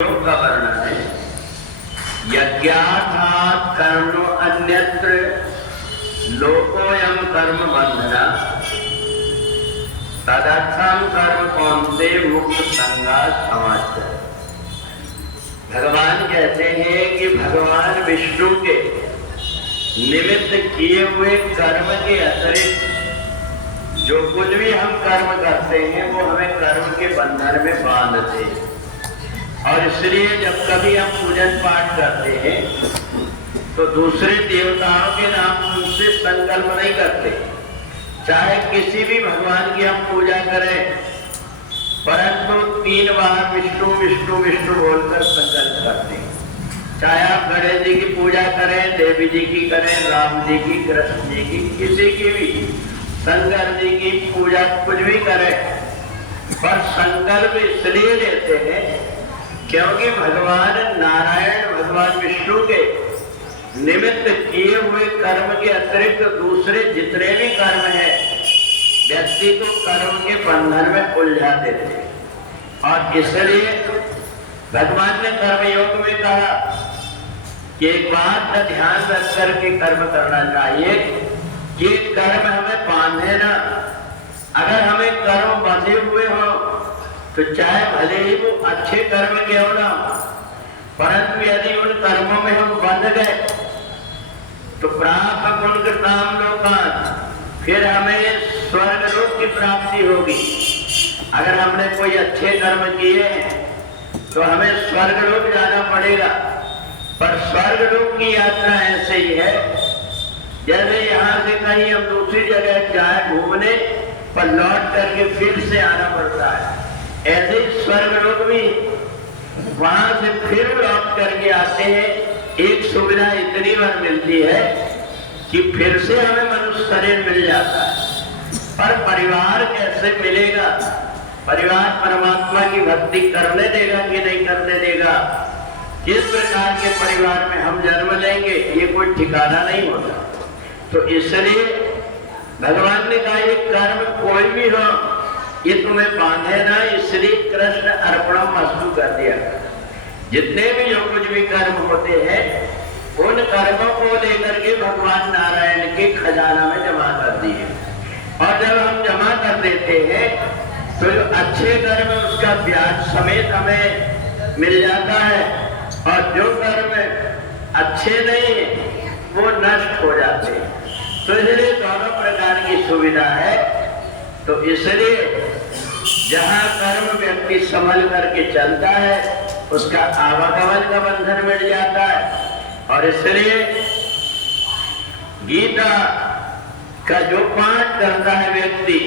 योग का वर्णन है। यज्ञार्थात् कर्मणो अन्यत्र लोकोऽयं कर्म बंधना तदर्थं कर्म कौन्ते मुक्त संगात् समाच्य। भगवान कहते हैं कि भगवान विष्णु के निमित्त किए हुए कर्म के अतिरिक्त जो कुछ भी हम कर्म करते हैं वो हमें कर्म के बंधन में बांधते हैं। और इसलिए जब कभी हम पूजन पाठ करते हैं तो दूसरे देवताओं के नाम उनसे संकल्प नहीं करते। चाहे किसी भी भगवान की हम पूजा करें, परंतु 3 बार विष्णु विष्णु विष्णु बोलकर संकल्प करते हैं। चाहे आप गणेश जी की पूजा करें, देवी जी की करें, राम जी की, कृष्ण जी की, किसी की भी, शंकर जी की पूजा कुछ भी करें, पर संकल्प इसलिए लेते हैं क्योंकि भगवान नारायण, भगवान विष्णु के निमित्त किए हुए कर्म के अतिरिक्त दूसरे जितने भी कर्म हैं व्यक्ति को कर्म के बंधन में उलझा देते हैं। और इसलिए भगवान ने कर्मयोग में कहा कि एक बात का ध्यान रख करके कर्म करना चाहिए। ये कर्म हमें बांधे ना। अगर हमें कर्म बंधे हुए हो तो चाहे भले ही वो अच्छे कर्म क्यों ना, परंतु यदि उन कर्मों में हम बंध गए तो प्राप्त गुण कृताम लोकान, फिर हमें स्वर्ग लोक की प्राप्ति होगी। अगर हमने कोई अच्छे कर्म किए हैं तो हमें स्वर्ग लोक जाना पड़ेगा। पर स्वर्ग लोक की यात्रा ऐसे ही है जैसे यहाँ से कहीं हम दूसरी जगह जाए घूमने, पर लौट करके फिर से आना पड़ता है। ऐसे ही स्वर्ग लोक भी वहां से फिर लौट करके आते हैं। एक सुविधा इतनी बार मिलती है कि फिर से हमें मनुष्य शरीर मिल जाता है। पर परिवार कैसे मिलेगा? परिवार परमात्मा की भक्ति करने देगा कि नहीं करने देगा? किस प्रकार के परिवार में हम जन्म लेंगे ये कोई ठिकाना नहीं होता। तो इसलिए भगवान ने कहा ये कर्म कोई भी हो ये तुम्हें बांधे ना, इसलिए कृष्ण अर्पणम अस्तु कर दिया। जितने भी जो कुछ भी कर्म होते हैं उन कर्मों को लेकर के भगवान नारायण के खजाना में जमा कर दिए। और जब हम जमा कर देते हैं तो जो अच्छे कर्म उसका ब्याज समेत हमें मिल जाता है, और जो कर्म अच्छे नहीं वो नष्ट हो जाते हैं। तो इसलिए दोनों प्रकार की सुविधा है। तो इसलिए जहाँ कर्म व्यक्ति संभल करके चलता है उसका आवागमन का बंधन मिट जाता है। और इसलिए गीता का जो पाठ करता है व्यक्ति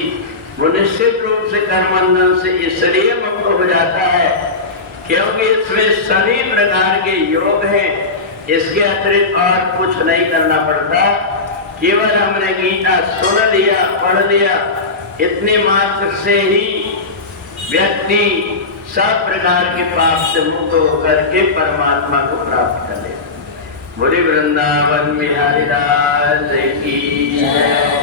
वो निश्चित रूप से कर्म बंधन से इसलिए मुक्त हो जाता है क्योंकि इसमें सभी प्रकार के योग हैं। इसके अतिरिक्त और कुछ नहीं करना पड़ता। केवल हमने गीता सुन लिया, पढ़ लिया, इतने मात्र से ही व्यक्ति सब प्रकार के पाप से मुक्त होकर के परमात्मा को प्राप्त कर ले। बोले वृंदावन बिहारी लाल की जय।